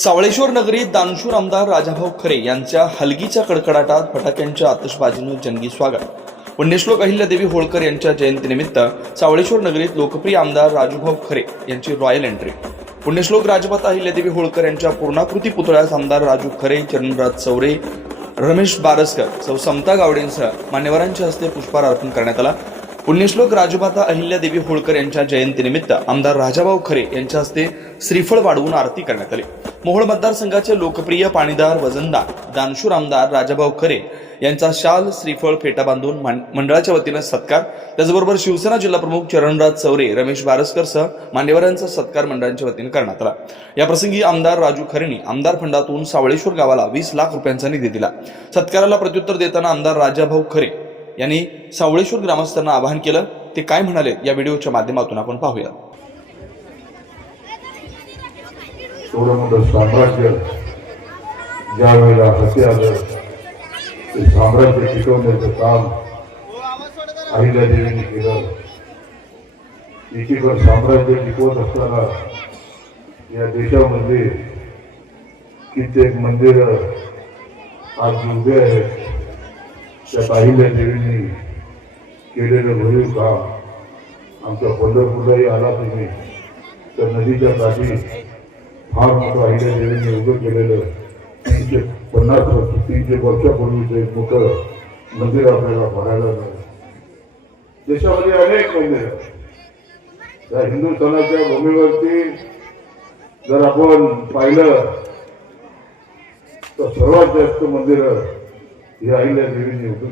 सावळेश्वर नगरीत दानशूर आमदार राजाभाऊ खरे यांच्या हलगीच्या कडकडाटात फटाक्यांच्या आतषबाजीनं जंगी स्वागत. पुण्यश्लोक अहिल्यादेवी होळकर यांच्या जयंतीनिमित्त सावळेश्वर नगरीत लोकप्रिय आमदार राजूभाऊ खरे यांची रॉयल एंट्री. पुण्यश्लोक राजमाता अहिल्यादेवी होळकर यांच्या पूर्णाकृती पुतळ्यास आमदार राजू खरे चरणराज चौरे रमेश बारसकर सौ समता गावडेंसह मान्यवरांच्या हस्ते पुष्पहार अर्पण करण्यात आला. पुण्यश्लोक राजमाता अहिल्यादेवी होळकर यांच्या जयंतीनिमित्त आमदार राजाभाऊ खरे यांच्या हस्ते श्रीफळ वाढवून आरती करण्यात आली. मोहोळ मतदारसंघाचे लोकप्रिय पाणीदार वजनदार दानशूर आमदार राजाभाऊ खरे यांचा शाल श्रीफळ फेटा बांधून मंडळाच्या वतीनं सत्कार. त्याचबरोबर शिवसेना जिल्हाप्रमुख चरणराज चौरे रमेश बारसकर सह मान्यवरांचा सत्कार मंडळांच्या वतीनं करण्यात आला. या प्रसंगी आमदार राजू खरेंनी आमदार फंडातून सावळेश्वर गावाला वीस लाख रुपयांचा निधी दिला. सत्काराला प्रत्युत्तर देताना आमदार राजाभाऊ खरे यांनी सावळेश्वर ग्रामस्थांना आवाहन केलं. ते काय म्हणाले या व्हिडिओच्या माध्यमातून आपण पाहूया. एवढं मोठं साम्राज्य ज्या वेळेला हाती आलं ते साम्राज्य टिकवण्याचं काम अहिल्यादेवीने केलं. एकीकडे साम्राज्य टिकवत असताना या देशामध्ये कित्येक मंदिर आज उभे आहेत. त्या त्यात अहिल्यादेवींनी केलेलं भरीव काम. आमच्या पंढरपूरलाही आला तुम्ही. तर नदीच्या काठी फार मोठं अहिल्या देवीने उभं केलेलं. तीनशे पन्नास वर्ष तीनशे वर्षापूर्वीचं एक मोठं मंदिर आपल्याला बघायला मिळालं. देशामध्ये अनेक मंदिर आहेत. त्या हिंदुस्थानाच्या भूमीवरती जर आपण पाहिलं तर सर्वात जास्त मंदिरं ही अहिल्या देवीने उभी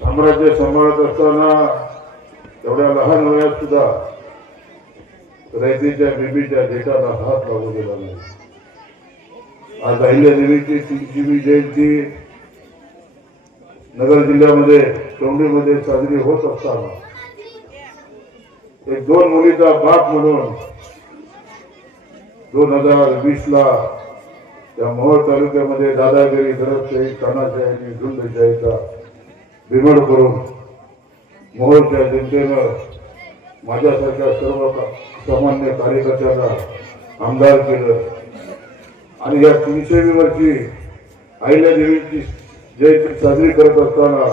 साम्राज्य सांभाळत असताना एवढ्या लहान वयात सुद्धा रयतेच्या बेबीच्या देटाला हात लागू दिला नाही. आज अहिल्या देवीची तीनशेवी जयंती नगर जिल्ह्यामध्ये चौंडीमध्ये साजरी होत असताना एक दोन मुलीचा बाप म्हणून दोन हजार वीस ला त्या मोहोळ तालुक्यामध्ये दादागिरी दरबशाही तानाशाही आणि झुंडशाहीचा बिमड करून मोहोळच्या जनतेनं माझ्यासारख्या सर्व सामान्य कार्यकर्त्याला आमदार केलं. आणि या तीनशेवी वर्षी आईल्या देवीची जयंती साजरी करत असताना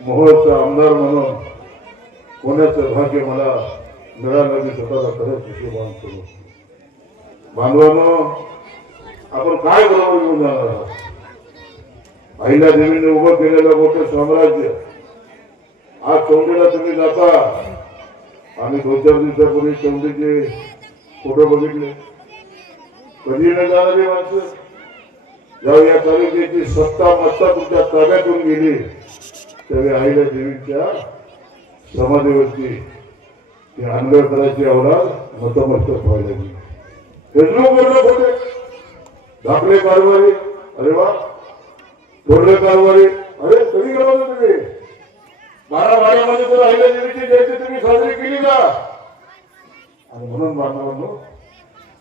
मोहोळचा आमदार म्हणून कोणाचं भाग्य मला मिळालं मी स्वतःला खरंच खुशी मानतो बांधवांनो आपण काय बरोबर घेऊन जाणार? आहोत अहिल्या देवीने उभं केलेलं मोठं साम्राज्य. आज चौंडीला तुम्ही जाता. आम्ही दोन चार दिवसापूर्वी चौंडीचे फोटो बघितले. कधी न जाणारी माणसं? ज्यावेळी या तालुक्याची सत्ता मत्ता तुमच्या ताब्यातून गेली. त्यावेळी आईला देवीच्या समाधीवरती ती आंबेडकरांची अवलाद मतमस्त व्हायला गेली हे लोक होते. दाखले कारवारी अरे वा. थोरले कारवारी अरे कधी गेला होता तुम्ही. बारा बारामध्ये तर अहिल्या देवीची जयंती तुम्ही साजरी केली का? आणि म्हणून मानवांनो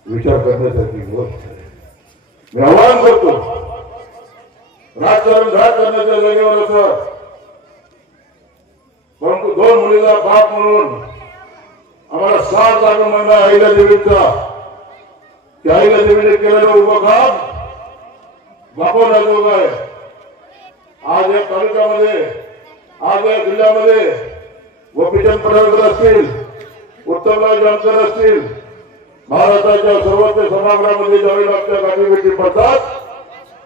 विचार करण्यासारखी गोष्ट मी आवाहन करतो. राजकारण घाट करण्याच्या जागेवर असं. परंतु दोन मुलीला बाप म्हणून आम्हाला साथ जागा म्हणला अहिल्या देवीचा त्या अहिल्या देवीने केलेलं उभं काम बापा लागू आहे. आज या तालुक्यामध्ये आज या जिल्ह्यामध्ये गोपीचंद पडळकर असतील उत्तमराव जानकर असतील महाराष्ट्राच्या सर्वोच्च सभागृहामध्ये ज्यावेळी आपल्या गाठीभेटी पडतात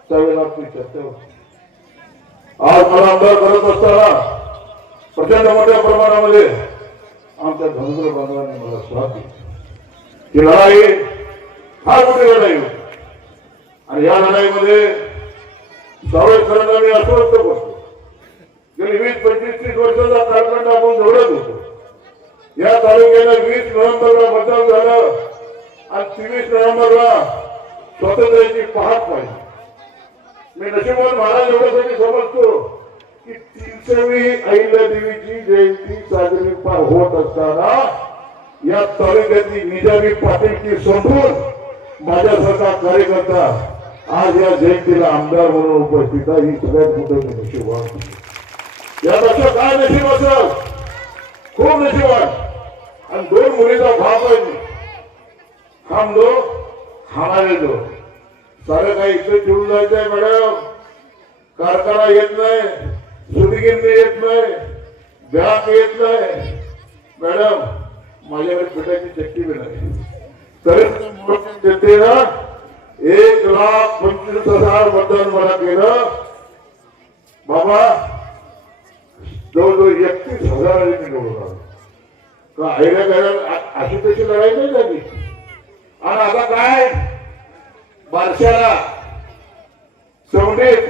त्यावेळेला आपली चर्चा आज मला आमदार करत असताना प्रचंड मोठ्या प्रमाणामध्ये आमच्या धनगर बांधवांनी मला साथ दिली. ही लढाई फार मोठी लढाई होती. आणि या लढाईमध्ये सावरकरांना मी असं अस्वस्थ बसतो गेली वीस पंचवीस तीस वर्षाचा कालखंड आपण जोडत होतो. या तालुक्याला वीस नोव्हेंबरला मतदान झालं आणि तेवीस नोव्हेंबरला स्वातंत्र्याची पाहत पाहिजे मी नशिबान महाराज एवढ्यासाठी समजतो की तीनशेवी अहिल्या देवीची जयंती साजरी होत असताना या तालुक्यातली निजामी पाटीलची संपूर्ण माझ्यासारखा कार्यकर्ता आज या जयंतीला आमदार म्हणून उपस्थित आहे. ही सगळ्यात मोठं मी या यापेक्षा काय नशीब असेल? खूप नशीबवान आणि दोन मुलीचा भाव आहे मी. हम दो. खाणारे जो सारं काही इकडे ठेवून जायचंय मॅडम. कारखाना येत नाही. सुदगिरणी येत नाही. बँक येत नाही. मॅडम माझ्याकडे पिठाची चक्की बी नाही. तरी एक लाख पंचवीस हजार मतदान मला केलं. बाबा जवळजवळ एकतीस हजार निवडून आलो. का आईला घरात अशी तशी लढाई नाही झाली? आणि आता काय? बारशाला सवनेत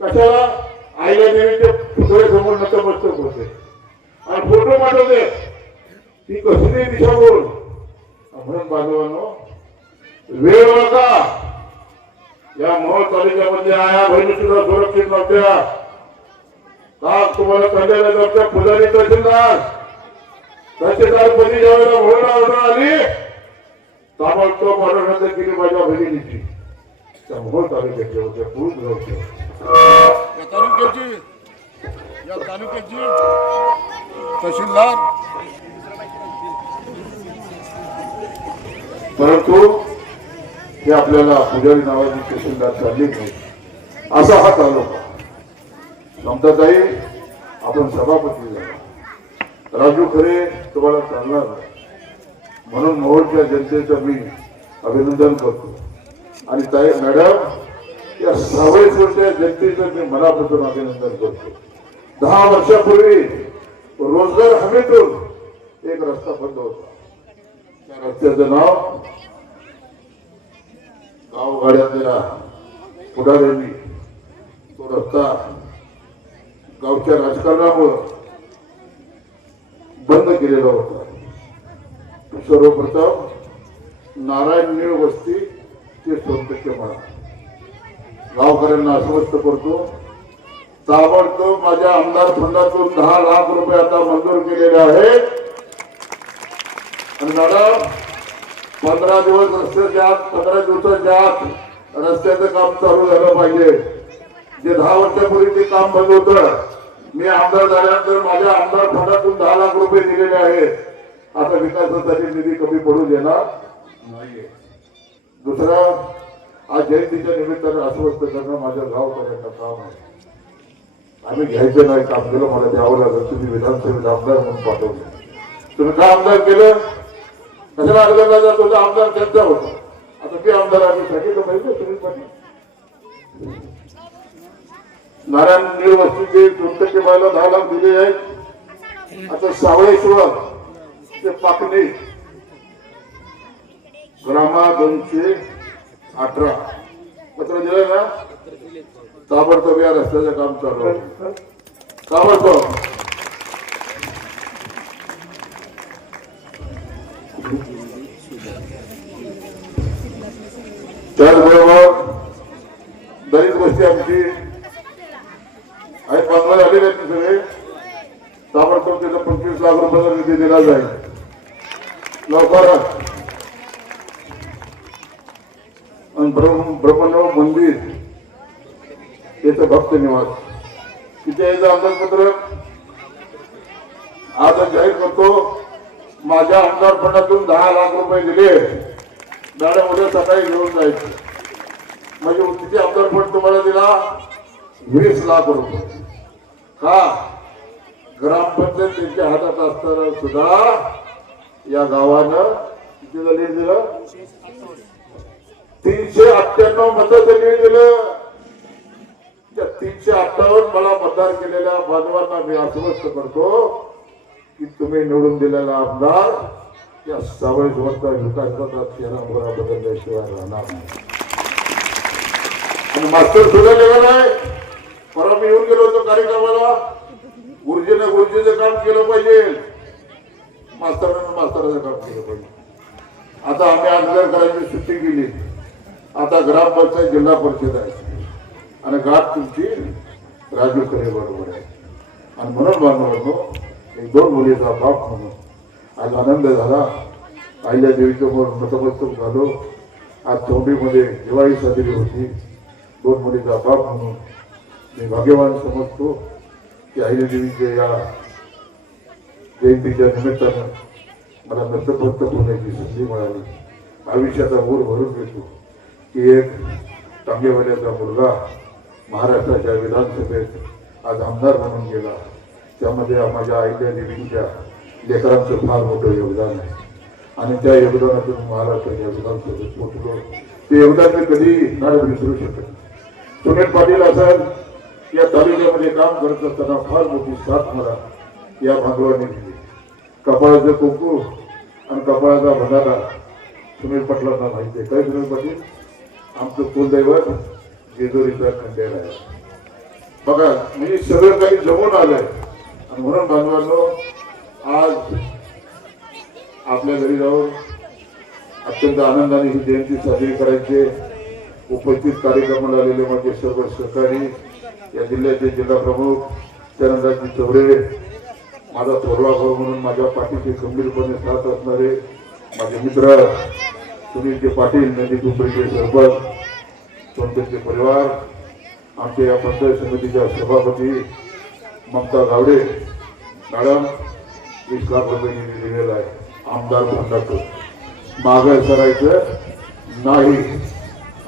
कशाला? आईला देवीचे पुतळे समोर नतमस्तक होते. आणि फोटो पाठवते. ती कसली दिशा बोल म्हणून बांधवांनो वेळ होता या मोहोळ तालुक्यामध्ये आया बहिणी सुद्धा सुरक्षित नव्हत्या. का तुम्हाला कल्याण नव्हत्या पुजारी तहसीलदार तहसीलदार पदी ज्यावेळेला म्हणून ऑर्डर आली. ताबडतोब ऑर्डर रद्द केली माझ्या बहिणीची. त्या मोहोळ तालुक्याचे होते पूर्ण होते तालुक्याची या तालुक्याची तहसीलदार परंतु हे आपल्याला पुजारी नावाची तहसीलदार चालली नाही. असा हा तालुका. समताताई आपण सभापती झाला. राजू खरे तुम्हाला चालणार नाही. म्हणून मोहोळच्या जनतेचं मी अभिनंदन करतो. आणि ताई मॅडम या सवयीच्या जनतेचं मी मनापासून अभिनंदन करतो. दहा वर्षापूर्वी रोजगार हमीतून एक रस्ता बंद होता. त्या रस्त्याचं नाव गावगाड्यातल्या पुढाऱ्यांनी. तो रस्ता गावच्या राजकारणामुळं बंद केलेला होता. सर्वप्रथम नारायण निळ वस्ती ते सौंदर्य म्हणा गावकऱ्यांना अस्वस्थ करतो ताबडतोब माझ्या आमदार फंडातून दहा लाख रुपये आता मंजूर केलेले आहेत. मॅडम पंधरा दिवस रस्त्याच्या आत पंधरा दिवसाच्या आत रस्त्याचं काम चालू झालं पाहिजे. जे दहा वर्षापूर्वी ते काम बंद होतं मी आमदार झाल्यानंतर माझ्या आमदार फंडातून दहा लाख रुपये दिलेले आहेत. आता विकासासाठी निधी कमी पडू देणार नाहीये. दुसरा आज जयंतीच्या निमित्ताने अस्वस्थ करणं माझ्या गावकऱ्यांचं काम आहे. आम्ही घ्यायचं नाही काम केलं मला द्यावं लागलं. तुम्ही विधानसभेत आमदार म्हणून पाठवलं. तुम्ही काय आमदार केलं? तसे कशाला अर्जाला जातो आमदार त्यांचा होता आता ते आमदार आम्ही सांगितलं पाहिजे सुनील पाटील नारायण निळ वस्तीचे दोन टक्के बायला दहा लाख दिले आहेत. आता सावळेश्वर ते पाकणे. ग्रामा दोनशे अठरा. पत्र दिलं ना? ताबडतोब या रस्त्याचं काम चालू आहे. ताबडतोब. त्याचबरोबर दलित गोष्टी आमची आणि बांधवा झाले आहेत सगळे. ताबडतोब त्याचा पंचवीस लाख रुपयाचा निधी दिला जाईल. लवकरच. आणि ब्रह्म ब्रह्मनाव मंदिर याचं भक्त निवास. तिथे यायचं अंदाजपत्र आज जाहीर करतो माझ्या आमदार फंडातून दहा लाख रुपये दिले. मॅडम उद्या सकाळी घेऊन जायचं. म्हणजे किती आमदार फंड तुम्हाला दिला वीस लाख रुपये. का? ग्रामपंचायत त्यांच्या हातात असताना सुद्धा या गावानं किती झाली दिलं? तीनशे अठ्ठ्याण्णव मत त्यांनी दिलं. त्या तीनशे अठ्ठावन्न मला मतदान केलेल्या बांधवांना मी आश्वस्त करतो. की तुम्ही निवडून दिलेला आमदार या सवय स्वतः विकासाचा चेहरा बदलल्याशिवाय राहणार नाही. आणि मास्टर सुद्धा गेला नाही. परवा मी येऊन गेलो होतो कार्यक्रमाला. गुरुजीने गुरुजीचं काम केलं पाहिजे. मास्तरानं मास्तराचं काम केलं पाहिजे. आता आम्ही आंदोलन करायची सुट्टी केली. आता ग्रामपंचायत जिल्हा परिषद आहे. आणि गाठ तुमची राजू खरे बरोबर आहे. आणि म्हणून बांधवांनो एक दोन मुलीचा बाप म्हणून. आज आनंद झाला. आईल्या देवीच्या मोर नतमस्तक झालो. आज चौंडीमध्ये दिवाळी साजरी होती. दोन मुलीचा बाप म्हणून मी भाग्यवान समजतो की आईल्या देवीच्या या जयंतीच्या निमित्तानं मला नतमस्तक होण्याची संधी मिळाली. आयुष्याचा ऊर भरून घेतो की एक टांगेवाल्याचा मुलगा महाराष्ट्राच्या विधानसभेत आज आमदार म्हणून गेला. त्यामध्ये माझ्या आईच्या देवीच्या लेकरांचं फार मोठं योगदान आहे. आणि त्या योगदानातून महाराष्ट्राच्या सोबत पोचलो. ते योगदान मी कधी नाही विसरू शकत. सुनील पाटील असाल या तालुक्यामध्ये काम करत असताना फार मोठी साथ मला या भांडवलाने दिली. कपाळाचं कुंकू आणि कपाळाचा भंडारा सुनील पाटलांना माहिती आहे. काय सुनील पाटील? आमचं कुलदैवत जेजुरीचा खंडेर आहे. बघा मी सगळं काही जमून आलंय. आहे म्हणून बांधवांनो आज आपल्या घरी जाऊन अत्यंत आनंदाने ही जयंती साजरी करायची. उपस्थित कार्यक्रमाला आलेले माझे सर्व सहकारी या जिल्ह्याचे जिल्हा प्रमुख चरणराजी चौरे माझा थोरला भाऊ म्हणून माझ्या पाठीचे गंभीरपणे साथ असणारे माझे मित्र सुनीलजी पाटील नदी दुपरीचे सरपंच सोनपेठचे परिवार आमच्या या पंचायत समितीच्या सभापती ममता गावडे मॅडम वीस लाख रुपये निधी दिलेला आहे आमदार फंडातून मागं सरायचं नाही.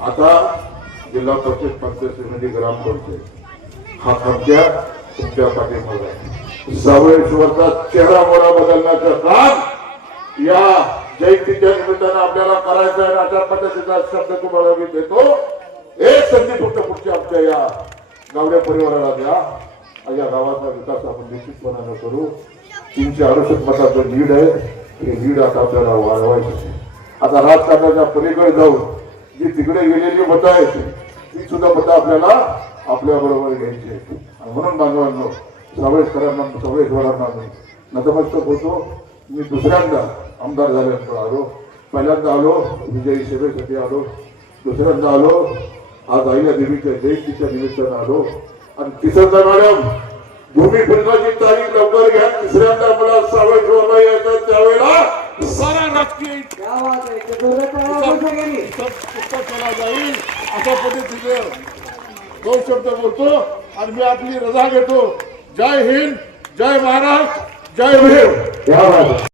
आता जिल्हा परिषद पंचायत समिती ग्रामपंचायत हा खर्च्या तुमच्या पाठीमागे आहे. सावळेश्वरचा चेहरा मोहरा बदलण्याचं काम या जयंतीच्या निमित्तानं आपल्याला करायचं आहे अशा पद्धतीचा शब्द तुम्हाला मी देतो. एक संधी फक्त पुढच्या आमच्या या गावड्या परिवाराला द्या. या गावाचा विकास आपण निश्चितपणानं करू. तीनशे अडुसष्ट मताचं लीड आहे. हे लीड आता आपल्याला वाढवायचं आहे. आता राजकारणाच्या पलीकडे जाऊन जी तिकडे गेलेली मतं आहेत ती सुद्धा मतं आपल्याला आपल्या बरोबर घ्यायची आहेत. आणि म्हणून बांधवांनो सावळेकरांना सावळेश्वरांना मी नतमस्तक होतो. मी दुसऱ्यांदा आमदार झाल्यानंतर आलो. पहिल्यांदा आलो विजयी सेवेसाठी आलो. दुसऱ्यांदा आलो. आज आईला देवीच्या जयंतीच्या निमित्तानं आलो. आणि तिसऱ्यांदा मॅडम भूमिपूजनाची तारीख लवकर घ्या. तिसऱ्यांदा मला सावळेश्वरला यायचं त्यावेळेला. सारा जाईल अशा पद्धतीने दोन शब्द बोलतो. आणि मी आपली रजा घेतो. जय हिंद जय महाराष्ट्र जय भीम.